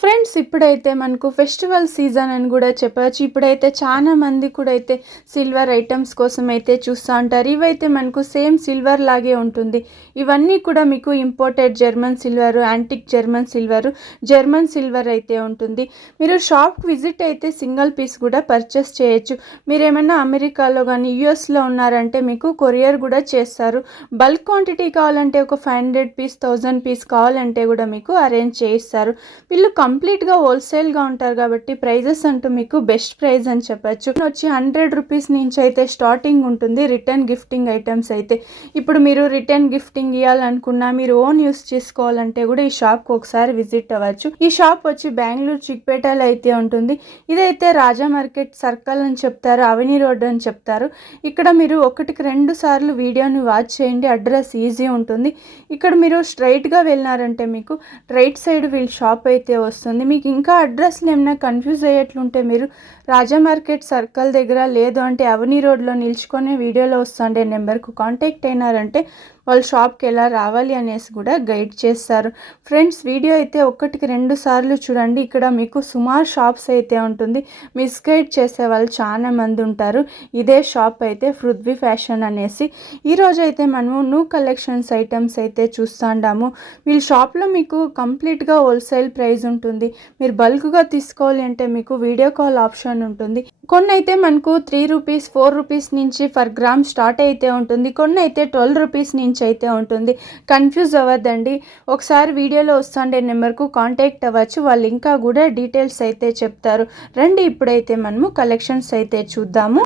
Friends ఇప్పుడైతే మనకు festival season అని కూడా చెప్పవచ్చు. ఇప్పుడైతే చాలా మంది కూడా అయితే సిల్వర్ ఐటమ్స్ కోసం అయితే చూస్తూ ఉంటారు. ఇవైతే మనకు సేమ్ సిల్వర్ లాగే ఉంటుంది. ఇవన్నీ కూడా మీకు imported German silver, antique German silver అయితే ఉంటుంది. మీరు షాప్కి విజిట్ అయితే సింగిల్ పీస్ కూడా పర్చేస్ చేయొచ్చు. మీరు ఏమైనా అమెరికాలో కానీ యూఎస్లో ఉన్నారంటే మీకు కొరియర్ కూడా చేస్తారు. బల్క్ క్వాంటిటీ కావాలంటే ఒక 500 పీస్ 1000 పీస్ కావాలంటే కూడా మీకు అరేంజ్ చేయిస్తారు. వీళ్ళు కంప్లీట్గా హోల్సేల్గా ఉంటారు కాబట్టి ప్రైజెస్ అంటూ మీకు బెస్ట్ ప్రైస్ అని చెప్పచ్చు. వచ్చి 100 రూపీస్ నుంచి అయితే స్టార్టింగ్ ఉంటుంది రిటర్న్ గిఫ్టింగ్ ఐటమ్స్ అయితే. ఇప్పుడు మీరు రిటర్న్ గిఫ్టింగ్ ఇవ్వాలనుకున్నా, మీరు ఓన్ యూస్ చేసుకోవాలంటే కూడా ఈ షాప్కి ఒకసారి విజిట్ అవ్వచ్చు. ఈ షాప్ వచ్చి బెంగళూరు చిక్పేటలో అయితే ఉంటుంది. ఇదైతే రాజా మార్కెట్ సర్కిల్ అని చెప్తారు, అవని రోడ్ అని చెప్తారు. ఇక్కడ మీరు 1-2 సార్లు వీడియోని వాచ్ చేయండి, అడ్రస్ ఈజీ ఉంటుంది. ఇక్కడ మీరు స్ట్రైట్గా వెళ్ళినారంటే మీకు రైట్ సైడ్ వీళ్ళ షాప్ అయితే వస్తుంది. మీకు ఇంకా అడ్రస్లు ఏమైనా కన్ఫ్యూజ్ అయ్యేట్లుంటే మీరు రాజా మార్కెట్ సర్కిల్ దగ్గర, లేదు అంటే అవని రోడ్లో నిల్చుకొని వీడియోలో వస్తుండే నెంబర్కు కాంటాక్ట్ అయినారంటే వాళ్ళ షాప్కి ఎలా రావాలి అనేసి కూడా గైడ్ చేస్తారు. ఫ్రెండ్స్ వీడియో అయితే 1-2 సార్లు చూడండి. ఇక్కడ మీకు సుమారు షాప్స్ అయితే ఉంటుంది. మిస్గైడ్ చేసే వాళ్ళు చాలా మంది ఉంటారు. ఇదే షాప్ అయితే పృథ్వీ ఫ్యాషన్ అనేసి. ఈరోజు అయితే మనము న్యూ కలెక్షన్స్ ఐటమ్స్ అయితే చూస్తాండాము. వీళ్ళ షాప్లో మీకు కంప్లీట్గా హోల్సేల్ ప్రైస్ ఉంటుంది. మీరు బల్క్గా తీసుకోవాలి అంటే మీకు వీడియో కాల్ ఆప్షన్ ఉంటుంది. కొన్ని అయితే మనకు 3 రూపీస్ 4 రూపీస్ నుంచి పర్ గ్రామ్ స్టార్ట్ అయితే ఉంటుంది. కొన్ని అయితే 12 రూపీస్ నుంచి అయితే ఉంటుంది. కన్ఫ్యూజ్ అవ్వద్దండి. ఒకసారి వీడియోలో వస్తుండే నెంబర్కు కాంటాక్ట్ అవ్వచ్చు. వాళ్ళు ఇంకా కూడా డీటెయిల్స్ అయితే చెప్తారు. రండి ఇప్పుడైతే మనము కలెక్షన్స్ అయితే చూద్దాము.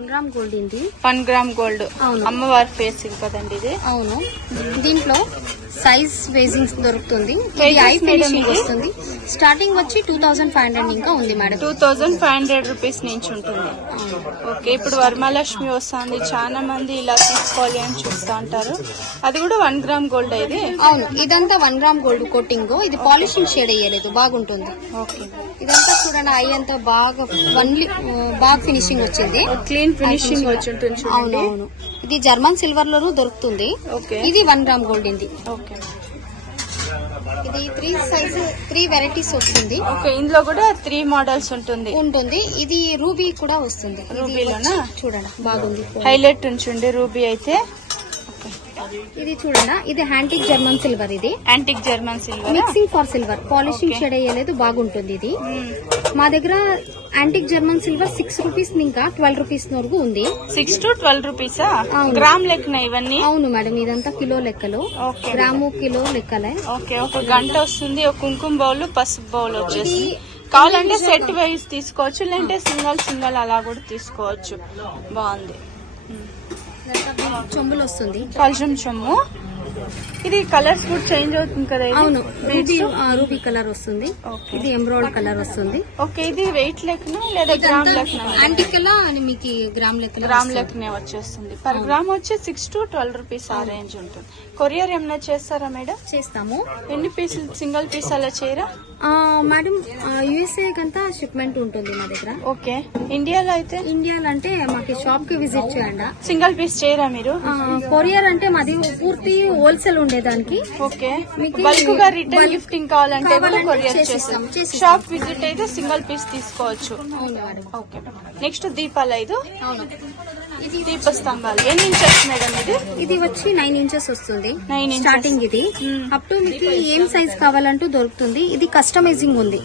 1 గ్రామ్ గోల్డ్ అమ్మవారి ఫేస్ కదండి ఇది. అవును, దీంట్లో సైజ్ వేజింగ్స్ దొరుకుతుంది. వస్తుంది. స్టార్టింగ్ వచ్చి 2500 ఇంకా ఉంది మేడం. 2500 రూపీస్ నుంచి ఉంటుంది. ఓకే, ఇప్పుడు వరమహాలక్ష్మి వస్తుంది, చాలా మంది ఇలా తీసుకోవాలి అని చూస్తూ ఉంటారు. అది కూడా 1 గ్రామ్ గోల్డ్ ఇది. అవును, ఇదంతా 1 గ్రామ్ గోల్డ్ కోటింగ్. ఇది పాలిషింగ్ షేడ్ అయ్యలేదు, బాగుంటుంది. ఓకే, ఇదంతా చూడండి, ఐ అంతా బాగా ఫినిషింగ్ వచ్చింది, క్లీన్ ఫినిషింగ్ వచ్చి ఉంటుంది. అవునవును, ఇది జర్మన్ సిల్వర్ లోను దొరుకుతుంది. ఇది 1 గ్రామ్ గోల్డ్ ఇది. ఓకే, ఇది 3 వెరైటీస్ వస్తుంది. ఓకే, ఇందులో కూడా 3 మోడల్స్ ఉంటుంది. ఇది రూబీ కూడా వస్తుంది. రూబీలోనా చూడండి, బాగుంది, హైలైట్ ఉంచుండి రూబీ అయితే. ఇది చూడండి, ఇది యాంటిక్ జర్మన్ సిల్వర్. ఇది antique German silver, mixing for silver, polishing shade అయ్యలేదు, బాగుంటుంది. ఇది మా దగ్గర యాంటిక్ జర్మన్ సిల్వర్ 6 రూపీస్ ఇంకా 12 రూపీస్ వరకు ఉంది. 6 to 12 రూపీసా? గ్రామ్ లెక్కన ఇవన్నీ? అవును మేడం, ఇదంతా కిలో లెక్కలు, గ్రాము కిలో లెక్కలే. ఓకే, ఒక గంట వస్తుంది. ఒక కుంకుమ బౌల్, పసుపు బౌల్ వచ్చేసి. కావాలంటే సెట్ వైజ్ తీసుకోవచ్చు, లేదంటే సింగల్ అలా కూడా తీసుకోవచ్చు. బాగుంది. చెంబులు వస్తుంది, కల్షం చెమ్ము. ఇది కలర్స్ కూడా చేంజ్ అవుతుంది కదా? అవును, రూబీ కలర్ వస్తుంది. ఇది ఎంబ్రాయిడ్ కలర్ వస్తుంది. ఓకే, ఇది వెయిట్ లెక్కన లేదా గ్రామ్ లెక్కన? యాంటిక్ మీకు గ్రామ్ లెక్కనే వచ్చేస్తుంది. పర్ గ్రామ్ వచ్చి 6 to 12 రూపీస్ ఆ రేంజ్ ఉంటుంది. కొరియర్ ఏమైనా చేస్తారా మేడం? చేస్తాము. ఎన్ని పీసులు? సింగిల్ పీస్ అలా చేయరా మేడం? యుఎస్ఏ కంతా షిప్మెంట్ ఉంటుంది మా దగ్గర. ఓకే, ఇండియాలో అయితే? ఇండియాలో అంటే మాకు షాప్ కి విజిట్ చేయండి. సింగిల్ పీస్ చేయరా మీరు? కొరియర్ అంటే మాది పూర్తి హోల్సేల్ ఉండేదానికి. ఓకే, బల్క్ గా రిటర్న్ గిఫ్టింగ్ కావాలంటే కూడా కొరియర్ చేస్తాం. షాప్ విజిట్ అయితే సింగిల్ పీస్ తీసుకోవచ్చు. ఓకే, నెక్స్ట్ దీపాలు 5. అవును, ఇది దీపస్తంభాలు ఎన్ని ఇంచెస్ మేడం? ఇది వచ్చి 9 ఇంచెస్ వస్తుంది. 9 స్టార్టింగ్. ఇది అప్ టు మీకు ఏం సైజ్ కావాలంటూ దొరుకుతుంది. ఇది కస్టమైజింగ్ ఉంది.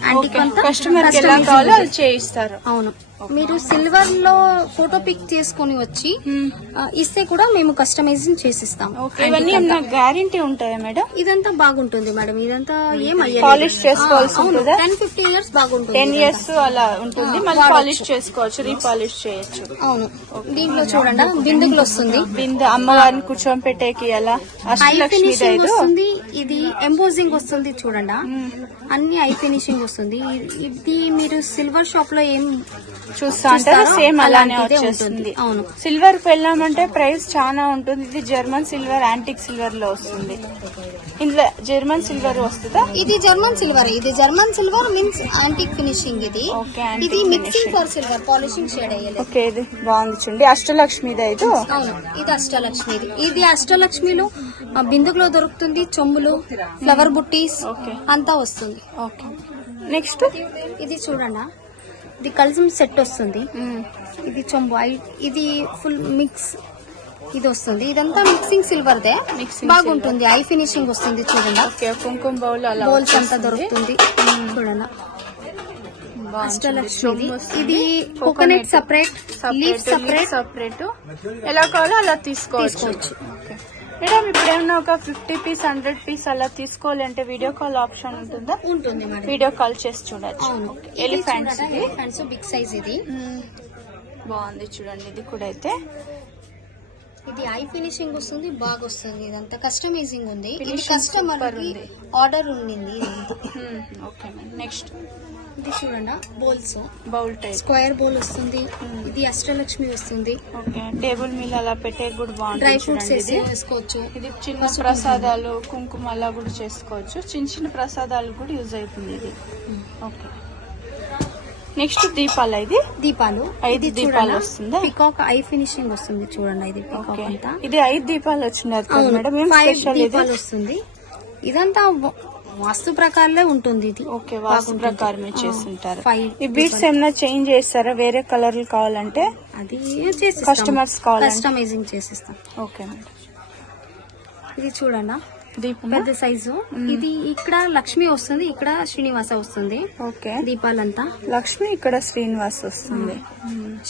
కస్టమర్ ఎలా కావాలో అది చేయిస్తారు. అవును, మీరు సిల్వర్ లో ఫోటో పిక్ చేసుకుని వచ్చి ఇస్తే కూడా మేము కస్టమైజింగ్ చేసిస్తాం. ఇవన్నీ గ్యారంటీ ఉంటాయా మేడం? ఇదంతా బాగుంటుంది మేడం. ఇదంతా పాలిష్ చేసుకోవాల్సి ఉంటుందా? 10-15 ఇయర్స్ బాగుంటుంది. 10 years అలా ఉంటుంది. మళ్ళీ పాలిష్ చేసుకోవచ్చు, రీపాలిష్ చేయొచ్చు. అవును, దీంట్లో చూడండి బిందుకులు వస్తుంది. బిందు అమ్మవారిని కూర్చొని పెట్టేకి అలా అష్టలక్ష్మి వస్తుంది. ఇది ఎంబోజింగ్ వస్తుంది చూడండి, అన్ని ఐ ఫినిషింగ్ వస్తుంది. ఇది మీరు సిల్వర్ షాప్ లో ఏం చూస్తా అంటారు సేమ్ అలానే వచ్చేస్తుంది. అవును, సిల్వర్ కి వెళ్ళామంటే ప్రైస్ చాలా ఉంటుంది. ఇది జర్మన్ సిల్వర్, యాంటిక్ సిల్వర్ లో వస్తుంది. ఇందులో జర్మన్ సిల్వర్ వస్తుందా? ఇది జర్మన్ సిల్వర్. ఇది German silver means antique finishing. ఇది mixing for silver, polishing shade అయ్యలేదు. ఓకే, ఇది బాగుంది చూడండి. అష్టలక్ష్మి ఇది. అవును, ఇది అష్టలక్ష్మి. ఇది అష్టలక్ష్మిలో బిందుకులో దొరుకుతుంది. చెంబులు, ఫ్లవర్ బుట్టీస్ అంతా వస్తుంది. ఓకే, నెక్స్ట్ ఇది చూడన్నా, ఇది కల్జం సెట్ వస్తుంది. ఇది చొంబు ఇది ఫుల్ మిక్స్ ఇది వస్తుంది. ఇదంతా మిక్సింగ్ సిల్వర్ దే, బాగుంటుంది. ఐ ఫినిషింగ్ వస్తుంది చూడండి. ఓకే, కుంకుమ బౌల్ అలా బౌల్స్ అంతా దొరుకుతుంది చూడండి. అష్టలక్ష్మి ఇది కోకోనట్ సపరేట్, లీఫ్ సపరేట్ ఎలా కావాలో అలా తీసుకోవచ్చు. మేడం ఇప్పుడు ఏమన్నా ఒక 50 పీస్ 100 పీస్ అలా తీసుకోవాలంటే వీడియో కాల్ ఆప్షన్ ఉంటుందా? ఉంటుంది మేడం, వీడియో కాల్ చేసి చూడొచ్చు. ఎలిఫెంట్స్ ఎలిఫెంట్స్ బిగ్ సైజ్ ఇది బాగుంది చూడండి. ఇది కూడా అయితే ఇది ఐ ఫినిషింగ్ వస్తుంది, బాగా వస్తుంది. ఇదంతా కస్టమైజింగ్ ఉంది. ఇది కస్టమర్ ఆర్డర్ ఉండింది. Okay madam. నెక్స్ట్ ఇది చూడండి, bowls bowl type square bowl వస్తుంది. ఇది అష్టలక్ష్మి వస్తుంది. ఓకే, టేబుల్ మీద అలా పెట్టే కూడా బాగుంటుంది. డ్రై ఫ్రూట్స్ వేసుకోవచ్చు. ఇది చిన్న ప్రసాదాలు కుంకుమ అలా కూడా చేసుకోవచ్చు. చిన్న చిన్న ప్రసాదాలు కూడా యూజ్ అవుతుంది ఇది. ఓకే, నెక్స్ట్ దీపాలు. ఇది దీపాలు 5 దీపాలు వస్తుందా? పికాక్ ఐ ఫినిషింగ్ వస్తుంది చూడండి. ఇది పికాక్ అంతా ఇది 5 దీపాలు వచ్చినది కదా మేడం? ఏం 5 స్పెషల్ ఇది? దీపాలు వస్తుంది. ఇదంతా వాస్తు ప్రకారమే ఉంటుంది. ఇది ఓకే, వాస్తు ప్రకారమే చేస్తుంటారు. 5 ఈ బీడ్స్ ఏమైనా చేంజ్ చేస్తారా వేరే కలర్లు కావాలంటే? అది కస్టమర్స్ కావాలంటే కస్టమైజింగ్ చేసిస్తాం. Okay madam. ఇది చూడండి, దీపం పెద్ద సైజు. ఇది ఇక్కడ లక్ష్మి వస్తుంది, ఇక్కడ శ్రీనివాస వస్తుంది. ఓకే, దీపాలంతా లక్ష్మి, ఇక్కడ శ్రీనివాస్ వస్తుంది.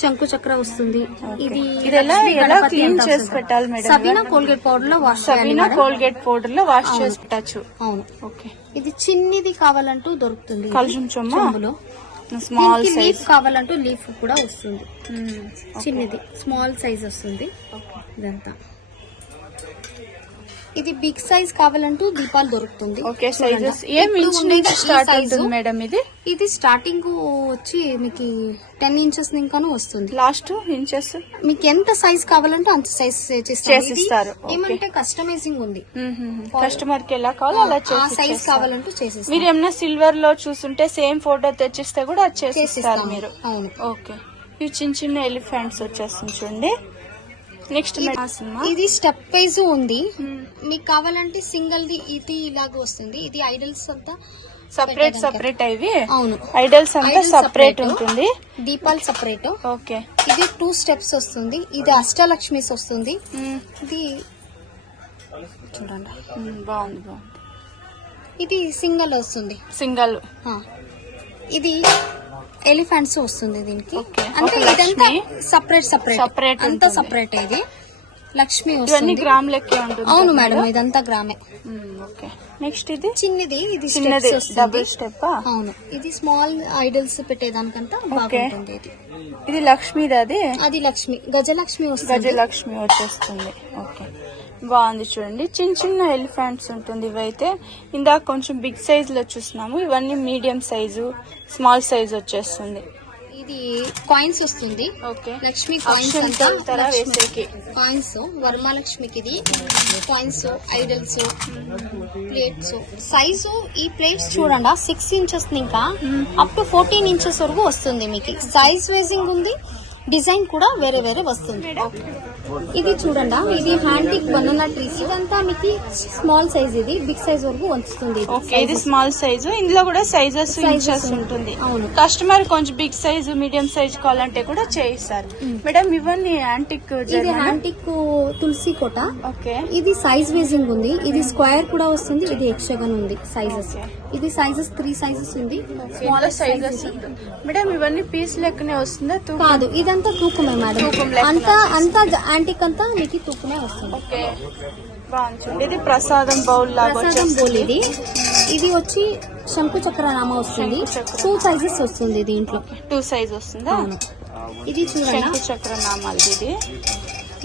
శంకు చక్ర వస్తుంది. ఇది ఎలా ఎలా క్లీన్ చేసి పెట్టాలి మేడం? సబీనా కోల్గేట్ పౌడర్ లో వాష్ చేయాలి. సబీనా కోల్గేట్ పౌడర్ లో వాష్ చేసి పెట్టచ్చు. అవును. ఓకే, ఇది చిన్నది కావాలంటూ దొరుకుతుంది. కల్జం చెంబులో స్మాల్ లీఫ్ సైజ్ కావాలంటూ లీఫ్ కూడా వస్తుంది. చిన్నది స్మాల్ సైజ్ వస్తుంది. ఇదంతా ఇది బిగ్ సైజ్ కావాలంటూ దీపాలు దొరుకుతుంది. ఓకే, సైజెస్ ఏం ఇంచ్ నుంచి స్టార్ట్ అవుతుంది మేడం? ఇది స్టార్టింగ్ వచ్చి మీకు 10 ఇంచెస్ ఇంకాను వస్తుంది. లాస్ట్ ఇంచెస్ మీకు ఎంత సైజ్ కావాలంటే అంత సైజ్ చేసిస్తారు. ఏమంటే కస్టమైజింగ్ ఉంది. కస్టమర్ కి ఎలా కావాలో అలా ఆ సైజ్ కావాలంటూ చేసేస్తారు. మీరు ఏమన్నా సిల్వర్ లో చూస్తుంటే సేమ్ ఫోటో తెచ్చిస్తే కూడా అది చేసిస్తారు మీరు. అవును. ఓకే, ఇవి చిన్న చిన్న ఎలిఫెంట్స్ వచ్చేస్తుంది చూడండి. నెక్స్ట్ ఇది స్టెప్ వైజ్ ఉంది. మీకు కావాలంటే సింగిల్ ది ఇది ఇలాగ వస్తుంది. ఇది ఐడల్స్ అంతా సపరేట్ ఇవి. అవును, ఐడల్స్ అంతా సపరేట్ ఉంటుంది. దీపాలు సపరేట్. ఓకే, ఇది 2 స్టెప్స్ వస్తుంది. ఇది అష్టలక్ష్మిస్ వస్తుంది. ఇది చూడండి, బాగుంది. ఇది సింగిల్ వస్తుంది. సింగల్. ఇది ఎలిఫెంట్స్ వస్తుంది దీనికి. ఓకే, అంటే ఇదంతా సపరేట్ అంతా సపరేట్. ఇది లక్ష్మి వస్తుంది. గ్రామ్ లెక్కే ఉంటుంది. అవును మేడం, ఇదంతా గ్రామే. ఓకే, నెక్స్ట్ ఇది చిన్నది. ఇది చిన్నది డబుల్ స్టెప్. అవును, ఇది స్మాల్ ఐడల్స్ పెట్టేదానికంతా బాగుంటుంది. ఇది లక్ష్మీది. అది లక్ష్మి, గజలక్ష్మి వస్తుంది. గజలక్ష్మి వచ్చేస్తుంది. ఓకే, బాగుంది చూడండి. చిన్న చిన్న ఎలిఫెంట్స్ ఉంటుంది. ఇవైతే ఇందాక కొంచెం బిగ్ సైజ్ లో చూస్తున్నాము. ఇవన్నీ మీడియం సైజు, స్మాల్ సైజ్ వచ్చేస్తుంది. ఇది కాయిన్స్ వస్తుంది. ఓకే, లక్ష్మి కాయిన్స్ వేసేకి కాయిన్స్. వరమహాలక్ష్మికి ఇది కాయిన్స్, ఐడల్స్, ప్లేట్స్. సైజు ఈ ప్లేట్స్ చూడండి 6 ఇంచెస్ ఇంకా అప్ టు 14 ఇంచెస్ వరకు వస్తుంది. మీకు సైజ్ వేసింగ్ ఉంది. డిజైన్ కూడా వేరే వేరే వస్తుంది. ఇది చూడండి, ఇది హ్యాండ్టిక్ బనానా ట్రీస్. ఇదంతా మీకు స్మాల్ సైజ్. ఇది బిగ్ సైజ్ వరకు వస్తుంది. ఓకే, ఇది స్మాల్ సైజు. ఇందులో కూడా సైజెస్ ఇంచెస్ ఉంటుంది. అవును, కస్టమర్ కొంచెం బిగ్ సైజు మీడియం సైజ్ కావాలంటే కూడా చేయిస్తారు. మేడం ఇవన్నీ యాంటిక్. ఇది హ్యాంటిక్ తులసి కోట. ఓకే, ఇది సైజ్ వేసింగ్ ఉంది. ఇది స్క్వేర్ కూడా వస్తుంది. ఇది ఎక్స్ట్రాగా ఉంది సైజెస్. ఇది సైజెస్ 3 సైజెస్ ఉంది. Small sizes. మేడం ఇవన్నీ పీస్ లెక్కనే వస్తుందా? కాదు, ఇదంతా తూకమే మేడం. అంతా యాంటిక్ అంతా మీకు తూకమే వస్తుంది. ఓకే, బాగుంది. ఇది ప్రసాదం బౌల్ లాగా బౌల్. ఇది వచ్చి శంకు చక్ర నామ వస్తుంది. 2 సైజెస్ వస్తుంది దీంట్లో. 2 సైజ్ వస్తుందా? ఇది చూడండి, శంకు చక్ర నామాలు.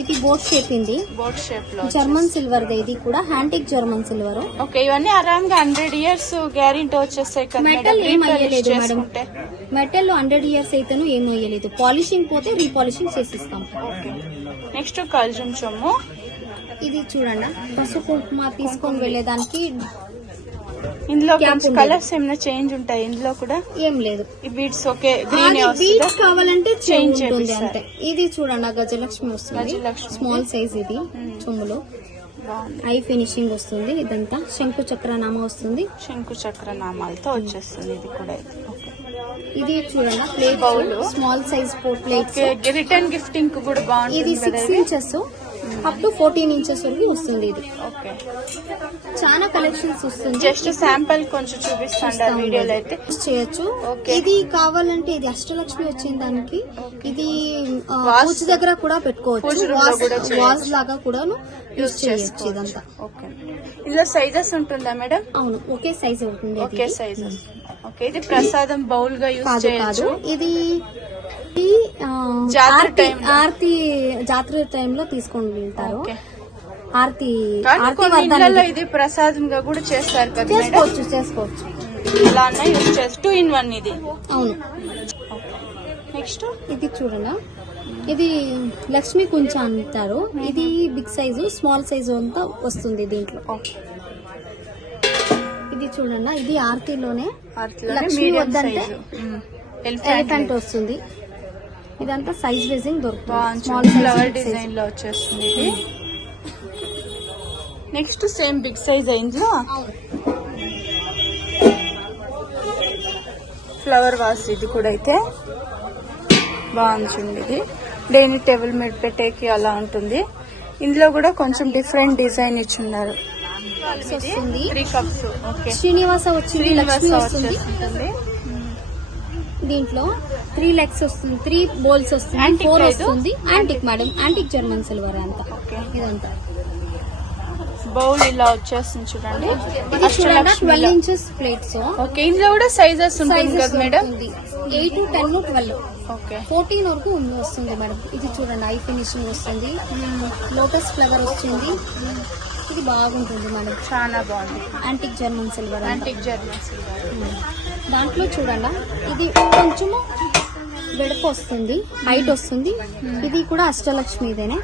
ఇది బోట్ షేప్. ఇది బోట్ షేప్ లో జర్మన్ సిల్వర్. ఇది కూడా హ్యాంటిక్ జర్మన్ సిల్వర్. ఓకే, ఇవన్నీ ఆరాంగా 100 ఇయర్స్ గ్యారెంటీ వచ్చేస్తాయి కదా. మెటల్ ఏం అయ్యలేదు మేడం. మెటల్ 100 ఇయర్స్ అయితేను ఏం అయ్యలేదు. పాలిషింగ్ పోతే రీపాలిషింగ్ చేసిస్తాం. నెక్స్ట్ కల్జం చొమ్ము. ఇది చూడండి, పసుపు కుంకుమ తీసుకొని వెళ్ళేదానికి. ఇందులో కొంచెం కలర్స్ ఏమైనా చేంజ్ ఉంటాయి? ఇందులో కూడా ఏం లేదు. ఈ బీడ్స్ ఓకే గ్రీన్ బీడ్స్ కావాలంటే చేంజ్ ఉంటుంది అంతే. ఇది చూడండి, గజలక్ష్మి వస్తుంది. Small size. ఇది చెంబులో బాగుంది. ఐ ఫినిషింగ్ వస్తుంది. ఇదంతా శంకు చక్రనామ వస్తుంది. శంకు చక్ర నామాలతో వచ్చేస్తుంది ఇది కూడా అయితే. ఓకే, ఇది చూడండి plate bowl, small size plates. Return gifting కూడా బాగుంటుంది. ఇది 6 ఇంచెస్ అప్ టు 14 ఇంచెస్ వరకు వస్తుంది. ఇది ఓకే, చాలా కలెక్షన్స్ వస్తుంది. జస్ట్ శాంపుల్ కొంచెం చూపిస్తాండి వీడియోలో అయితే చేయొచ్చు. Okay. ఇది కావాలంటే ఇది అష్టలక్ష్మి వచ్చిన దానికి ఇది పూజ దగ్గర కూడా పెట్టుకోవచ్చు. పూజ room లో కూడా చేయొచ్చు. వాజ్ లాగా కూడా యూజ్ చేయొచ్చు ఇదంతా. ఓకే, ఇందులో సైజెస్ ఉంటుందా మేడం? అవును, ఒకే సైజ్ అవుతుంది. అది. Okay sizes. ఓకే, ఇది ప్రసాదం బౌల్ గా యూజ్ కాదు చేయొచ్చు. ఇది ఆర్తి జాతర టైంలో తీసుకొని వెళ్తారు. ఓకే, ఆర్తి కానీ ఆర్తి కొన్ని వర్ధనం ఇళ్లలో ఇది ప్రసాదంగా కూడా చేస్తారు కదా మేడం? చేసుకోవచ్చు. ఇలా అన్న యూజ్ చేసి 2 in 1 ఇది. అవును. నెక్స్ట్ ఇది చూడండి, ఇది లక్ష్మీ కుంచ అంటారు. ఇది బిగ్ సైజు, స్మాల్ సైజు అంతా వస్తుంది దీంట్లో. ఓకే, ఇది చూడండి, ఇది ఆర్తిలోనే ఆర్తిలోనే లక్ష్మీ మీడియం వద్దంటే సైజు ఎలిఫెంట్ వస్తుంది. ఇదంతా సైజ్ వేసింగ్ దొరుకుతుంది. స్మాల్ బాగుంది. ఫ్లవర్ సైజ్ డిజైన్ లో వచ్చేస్తుంది ఇది. నెక్స్ట్ సేమ్ బిగ్ సైజ్ ఇందులో ఫ్లవర్ వాస్ ఇది కూడా అయితే బాగుంది చూడండి. ఇది డైనింగ్ టేబుల్ మీద పెట్టేకి అలా ఉంటుంది. ఇందులో కూడా కొంచెం డిఫరెంట్ డిజైన్ ఇచ్చున్నారు. వస్తుంది. 3 cups. ఓకే, శ్రీనివాస వచ్చింది, లక్ష్మి వస్తుంది. వచ్చేస్తుంది. దీంట్లో 3 legs వస్తుంది, 3 బౌల్స్ వస్తుంది, Antique 4 లేదు? వస్తుంది. Antique madam, antique German silver అంతా. ఓకే, ఇదంతా బౌల్ ఇలా వచ్చేస్తుంది చూడండి. ఇది చూడండి 12 ఇంచెస్ ప్లేట్స్. ఓకే, ఇందులో కూడా సైజెస్ ఉంటుంది కదా మేడం? 8, 10, 12, ఓకే, 14 వరకు వస్తుంది మేడం. ఇది చూడండి ఐ ఫినిషింగ్ వస్తుంది, లోటస్ ఫ్లవర్ వస్తుంది. ఇది బాగుంటుంది మేడం. చాలా బాగుంది. Antique German silver. Antique German silver. దాంట్లో చూడండి ఇది కొంచెము వెడపు వస్తుంది, హైట్ వస్తుంది. ఇది కూడా అష్టలక్ష్మిదేనే.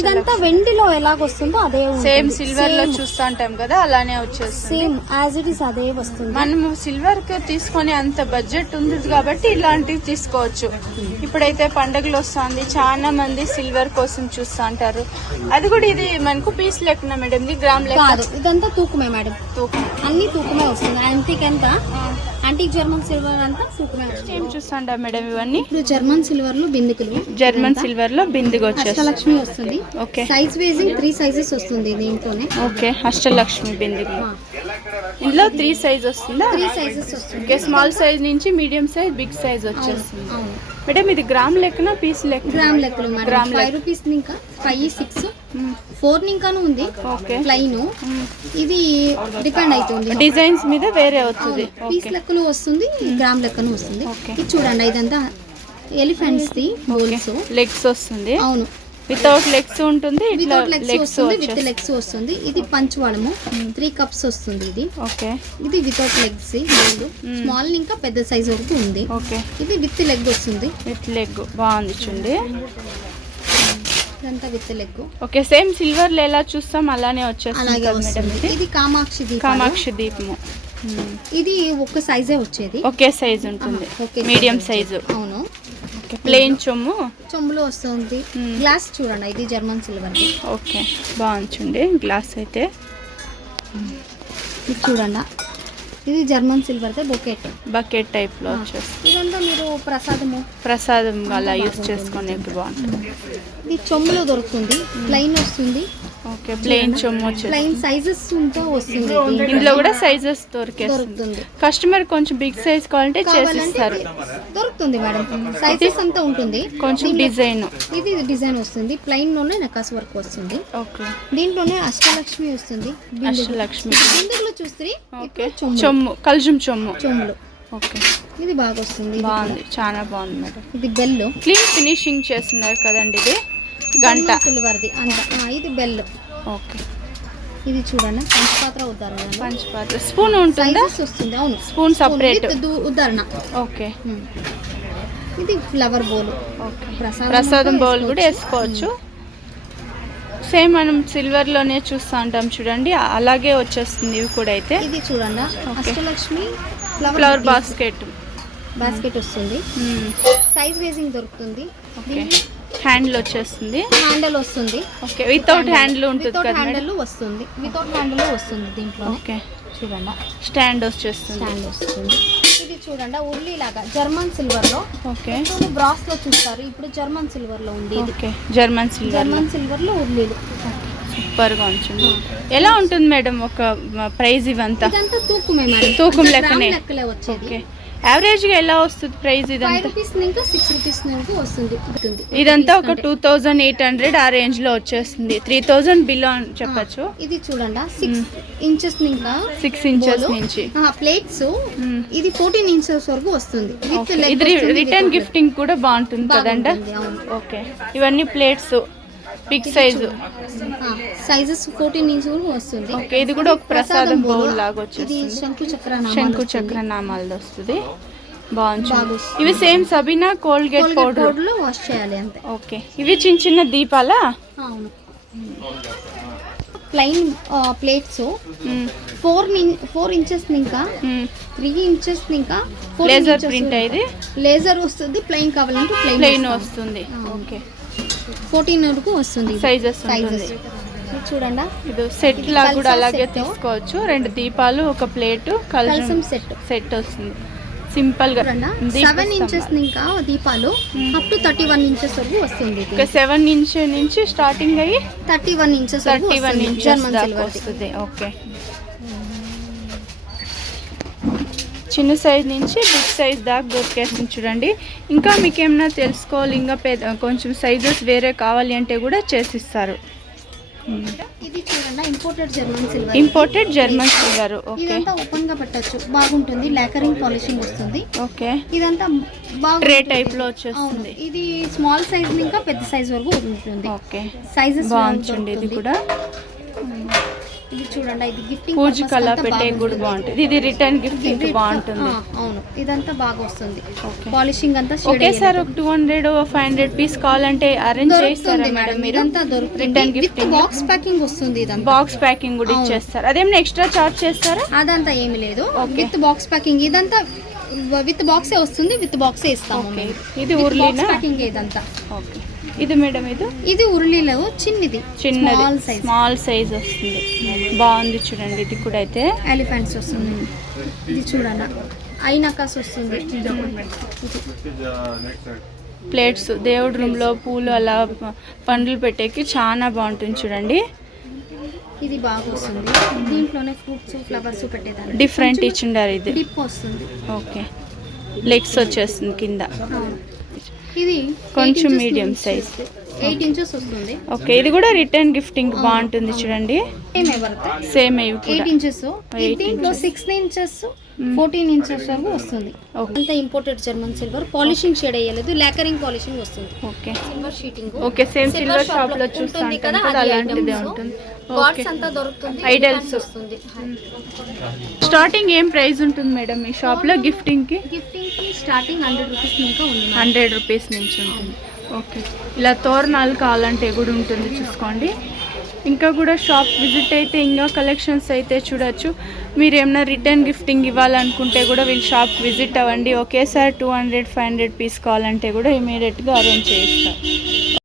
ఇదంతా వెండిలో ఎలాగొస్తుందో అదే సేమ్ సిల్వర్ లో చూస్తా ఉంటాం కదా, అలానే వచ్చేస్తుంది. సేమ్ యాజ్ ఇట్ ఇస్ అదే వస్తుంది. మనము సిల్వర్ కి తీసుకునే అంత బడ్జెట్ ఉంది కాబట్టి ఇలాంటివి తీసుకోవచ్చు. ఇప్పుడైతే పండుగలు వస్తుంది, చాలా మంది సిల్వర్ కోసం చూస్తా అంటారు. అది కూడా ఇది మనకు పీస్ లెక్కన మేడం? ఇది గ్రామ్ లెక్క కాదు, ఇదంతా తూకమే మేడం. తూకం అన్ని తూకమే వస్తుంది. యాంటిక్ అంతా, యాంటిక్ జర్మన్ సిల్వర్ అంతా తూకమే వస్తుంది. ఏం చూస్తాంటా మేడం ఇవన్నీ? ఇప్పుడు జర్మన్ సిల్వర్ లో బిందుకులు, జర్మన్ సిల్వర్ లో బిందిగా వచ్చేస్తుంది. అష్టలక్ష్మి వస్తుంది. ఓకే, సైజ్ వేసింగ్ 3 సైజెస్ వస్తుంది దీంట్లోనే. ఓకే, అష్టలక్ష్మి బిందిగా. ఇందులో 3 సైజ్ వస్తుందా? 3 సైజెస్ వస్తుంది. ఓకే, స్మాల్ సైజ్ నుంచి మీడియం సైజ్, బిగ్ సైజ్ వచ్చేస్తుంది. అవును, మేడం ఇది గ్రామ్ లెక్కన పీస్ లెక్క? గ్రామ్ లెక్కలు మేడం. గ్రామ్ 5 రూపీస్ ఇంకా 5, 6, 4 ఇంకాను ఉంది. ఓకే, ప్లైన్ ఇది డిపెండ్ అవుతుంది. డిజైన్స్ మీద వేరే అవుతుంది. పీస్ లెక్కలు వస్తుంది, గ్రామ్ లెక్కను వస్తుంది. ఓకే. ఇది చూడండి, ఇదంతా ఎలిఫెంట్స్ ది బౌల్స్. లెగ్స్ వస్తుంది. అవును, వితౌట్ లెగ్స్ ఉంటుంది, ఇట్లా వితౌట్ లెగ్స్ లెగ్స్ వస్తుంది, విత్ లెగ్స్ వస్తుంది. ఇది పంచవాడము 3 కప్స్ వస్తుంది. ఇది ఓకే, ఇది వితౌట్ లెగ్స్ స్మాల్ ఇంకా పెద్ద సైజ్ వరకు ఉంది. ఓకే, ఇది విత్ లెగ్ వస్తుంది. విత్ లెగ్ బాగుంది చూడండి. ఇదంతా with leg. Okay, same silver లో ఎలా చూస్తాం అలానే వచ్చేస్తుంది అలాగే కదా మేడం? వస్తుంది. ఇది కామాక్షి దీపం. కామాక్షి దీపము. ఇది ఒక సైజే వచ్చేది, ఒకే సైజ్ ఉంటుంది, ఒకే మీడియం size సైజు. అవును, ప్లెయిన్ చొమ్ము. చెంబులో వస్తుంది. గ్లాస్ చూడండి, ఇది జర్మన్ సిల్వర్. ఓకే, బాగుంది చూడండి గ్లాస్ అయితే. ఇది చూడండి, ఇది జర్మన్ సిల్వర్ బొకెట్, బకెట్ టైప్ లో వచ్చేస్తుంది. ఇదంతా మీరు ప్రసాదం అలా యూజ్ చేసుకునేకి బాగుంటుంది. ఇది చెంబులో దొరుకుతుంది, ప్లెయిన్ వస్తుంది. ఓకే, ప్లెయిన్ చొమ్ము వచ్చేస్తుంది. ప్లెయిన్ సైజెస్ ఉంటూ వస్తుంది. ఇందులో కూడా సైజెస్ దొరికేస్తుంది. దొరుకుతుంది. కస్టమర్ కొంచెం బిగ్ సైజ్ కావాలంటే చేసిస్తారు. దొరుకుతుంది మేడం, సైజెస్ అంతా ఉంటుంది. కొంచెం డిజైన్, ఇది డిజైన్ వస్తుంది. ప్లెయిన్ లోనే నెకాస్ వర్క్ వస్తుంది. ఓకే, దీంట్లోనే అష్టలక్ష్మి వస్తుంది. అష్టలక్ష్మి. బిందులో చూస్తే ఓకే, చొమ్ము, కల్జుం చొమ్ము. చెంబులు. ఓకే, ఇది బాగా వస్తుంది. బాగుంది, చాలా బాగుంది మేడం. ఇది బెల్, క్లీన్ ఫినిషింగ్ చేస్తున్నారు కదండి. ఇది గంట సిల్వర్ది అంత. ఇది బెల్. ఓకే, ఇది చూడండి పంచపాత్ర ఉదాహరణ. పంచపాత్ర స్పూన్ ఉంటుందా? సైజెస్ వస్తుంది. అవును, స్పూన్ సపరేట్ ఉదాహరణ. ఓకే, ఇది ఫ్లవర్ బౌల్. ఓకే, ప్రసాదం బౌల్ కూడా వేసుకోవచ్చు. సేమ్ మనం సిల్వర్ లోనే చూస్తూ ఉంటాం చూడండి, అలాగే వచ్చేస్తుంది ఇవి కూడా అయితే. ఇది చూడండి అష్టలక్ష్మి ఫ్లవర్ బాస్కెట్ వస్తుంది. సైజ్ వేసింగ్ దొరుకుతుంది. హ్యాండిల్ వచ్చేస్తుంది. హ్యాండిల్ వస్తుంది. ఓకే, వితౌట్ హ్యాండిల్ ఉంటుంది వితౌట్ కదా హ్యాండిల్ మేడం? వస్తుంది. వితౌట్ హ్యాండిల్ వస్తుంది దీంట్లో. ఓకే, చూడండి స్టాండ్ వచ్చేస్తుంది. స్టాండ్ వస్తుంది. ఇది చూడండి ఉర్లీ లాగా జర్మన్ సిల్వర్ లో. ఓకే, ఇప్పుడు బ్రాస్ లో చూస్తారు, ఇప్పుడు జర్మన్ సిల్వర్ లో ఉంది. ఇది okay, German silver. German silver లో ఉర్లీలు సూపర్గా ఉంటుంది. ఎలా ఉంటుంది మేడం ఒక ప్రైస్ ఇవంతా? ఇదంతా తూకమే మేడం, తూకం అంతా లెక్కనే. గ్రామ్ లెక్కలే వచ్చేది. ఓకే, యావరేజ్గా ఎలా వస్తుంది ప్రైస్ 5 ఇదంతా? రూపీస్ ఇంకా 6 రూపీస్ వరకు వస్తుంది. ఇదంతా ఒక 2800 ఆ రేంజ్ లో వచ్చేస్తుంది. 3000 బిలో అని చెప్పచ్చు. ఇది చూడండి 6 ఇంచెస్ ఇంకా 6 ఇంచెస్ నుంచి ప్లేట్స్. ఇది 14 ఇంచెస్ వరకు వస్తుంది. ఓకే, ఇది రిటర్న్ గిఫ్టింగ్ కూడా బాగుంటుంది కదండ? ఓకే, ఇవన్నీ plates big size, sizes 14 inch వరకు వస్తుంది. ఓకే, ఇది కూడా ఒక ప్రసాదం బౌల్ లాగా ఇది వచ్చేస్తుంది. శంకు చక్ర చక్ర నామాలది వస్తుంది. బాగుంది. ఇవి సేమ్ సబీనా కోల్గేట్ పౌడర్ లో వాష్ చేయాలి అంతే. ఓకే, ఇవి చిన్న చిన్న దీపాలా? అవును. ప్లెయిన్ ప్లేట్స్ 4 ఇంచెస్ ఇంకా 3 ఇంచెస్ ఇంకా లేజర్ ప్రింట్ ఇది. లేజర్ వస్తుంది. ప్లెయిన్ కావాలంటే ప్లెయిన్ వస్తుంది. ఓకే, 14 వరకు వస్తుంది. సైజెస్ ఉంటుంది. చూడండి ఇది సెట్ లా కూడా కల్సం అలాగే set. తీసుకోవచ్చు. 2 దీపాలు, ఒక ప్లేటు, కలసం కలసం సెట్. సెట్ వస్తుంది. సింపుల్ గా 7 ఇంచెస్ ఇంకా దీపాలు అప్ టు 31 ఇంచెస్ వరకు వస్తుంది. ఒక 7 ఇంచ్ నుంచి స్టార్టింగ్ అయ్యి 31 ఇంచెస్ 31 ఇంచెస్ జర్మన్ దాకా సిల్వర్ వస్తుంది. ఓకే, చిన్న సైజ్ నుంచి బిగ్ సైజ్ దాకా దొరికేస్తుంది చూడండి. ఇంకా మీకు ఏమైనా తెలుసుకోవాలి, ఇంకా కొంచెం సైజెస్ వేరే కావాలి అంటే కూడా చేసిస్తారు. ఇది చూడండి imported German silver. Imported German silver. Okay, ఇదంతా ఓపెన్ గా పెట్టచ్చు, బాగుంటుంది. లాకరింగ్ పాలిషింగ్ వస్తుంది. ఓకే, ఇదంతా బాగుంటుంది. ట్రే టైప్ లో అవును. వచ్చేస్తుంది. ఇది స్మాల్ సైజ్ ఇంకా పెద్ద సైజ్ వరకు ఉంటుంది. ఓకే, సైజెస్ బాగుంటుంది. ఇది కూడా ఇది చూడండి, ఇది గిఫ్టింగ్ పూజకి అలా పెట్టే కూడా బాగుంటుంది. ఇది రిటర్న్ గిఫ్టింగ్ బాగుంటుంది. అవును, ఇదంతా బాగా వస్తుంది. ఓకే, పాలిషింగ్ అంతా ఓకే సార్, ఒక 200 500 పీస్ కావాలంటే అరేంజ్ చేస్తారా మేడం మీరు? ఇదంతా దొరుకుతుంది. Return with gifting box packing వస్తుంది. ఇదంతా బాక్స్ ప్యాకింగ్ కూడా ఇచ్చేస్తారు. అదేమైనా ఎక్స్ట్రా చార్జ్ చేస్తారా? అదంతా ఏమి లేదు. ఓకే. విత్ బాక్స్ ప్యాకింగ్ ఇదంతా విత్ బాక్సే వస్తుంది. విత్ బాక్సే ఇస్తాము. ఓకే, ఇది ఉర్లీనా? ప్యాకింగ్ ఇదంతా. ఓకే, ఇది మేడం ఇది ఉర్లీలో చిన్నది చిన్నది స్మాల్ సైజ్ వస్తుంది. బాగుంది చూడండి. ఇది కూడా అయితే ఎలిఫెంట్స్ వస్తుంది. ఇది చూడండి ఐనకాస్ వస్తుంది. ప్లేట్స్ దేవుడి రూమ్ లో పూలు అలా పండ్లు పెట్టేకి చాలా బాగుంటుంది చూడండి. ఇది బాగా వస్తుంది. దీంట్లోనే ఫ్రూట్స్ ఫ్లవర్స్ పెట్టేదాన్ని డిఫరెంట్ ఇచ్చిండారు. ఇది డిప్ వస్తుంది. ఓకే, లెగ్స్ వచ్చేస్తుంది కింద. ఇది కొంచెం మీడియం సైజ్ 8 ఇంచెస్ వస్తుంది. ఓకే, ఇది కూడా రిటర్న్ గిఫ్టింగ్ బాగుంటుంది చూడండి. సేమ్ ఇవి 8 ఇంచెస్. దీంట్లో 6 ఇంచెస్ 14 ఇంచెస్ వరకు వస్తుంది. అంతా imported German silver. Polishing shade అయ్యలేదు, లాకరింగ్ పాలిషింగ్ వస్తుంది. Okay, silver sheeting. Okay, same silver shop లో చూస్తాం కదా అలాంటిదే ఉంటుంది. గాడ్స్ అంతా దొరుకుతుంది. ఐడల్స్ వస్తుంది. స్టార్టింగ్ ఏం ప్రైస్ ఉంటుంది మేడం మీ షాప్ లో గిఫ్టింగ్ కి? గిఫ్టింగ్ కి స్టార్టింగ్ 100 రూపీస్ ఇంకా ఉంది. 100 రూపీస్ నుంచి ఉంటుంది. ఓకే, ఇలా తోరణాలు కావాలంటే కూడా ఉంటుంది చూసుకోండి. ఇంకా కూడా షాప్ విజిట్ అయితే ఇంకా కలెక్షన్స్ అయితే చూడొచ్చు. మీరు ఏమైనా రిటర్న్ గిఫ్టింగ్ ఇవ్వాలనుకుంటే కూడా వీళ్ళు షాప్ విజిట్ అవ్వండి. ఒకేసారి 200 500 పీస్ కావాలంటే కూడా ఇమీడియట్గా అరేంజ్ చేయిస్తారు.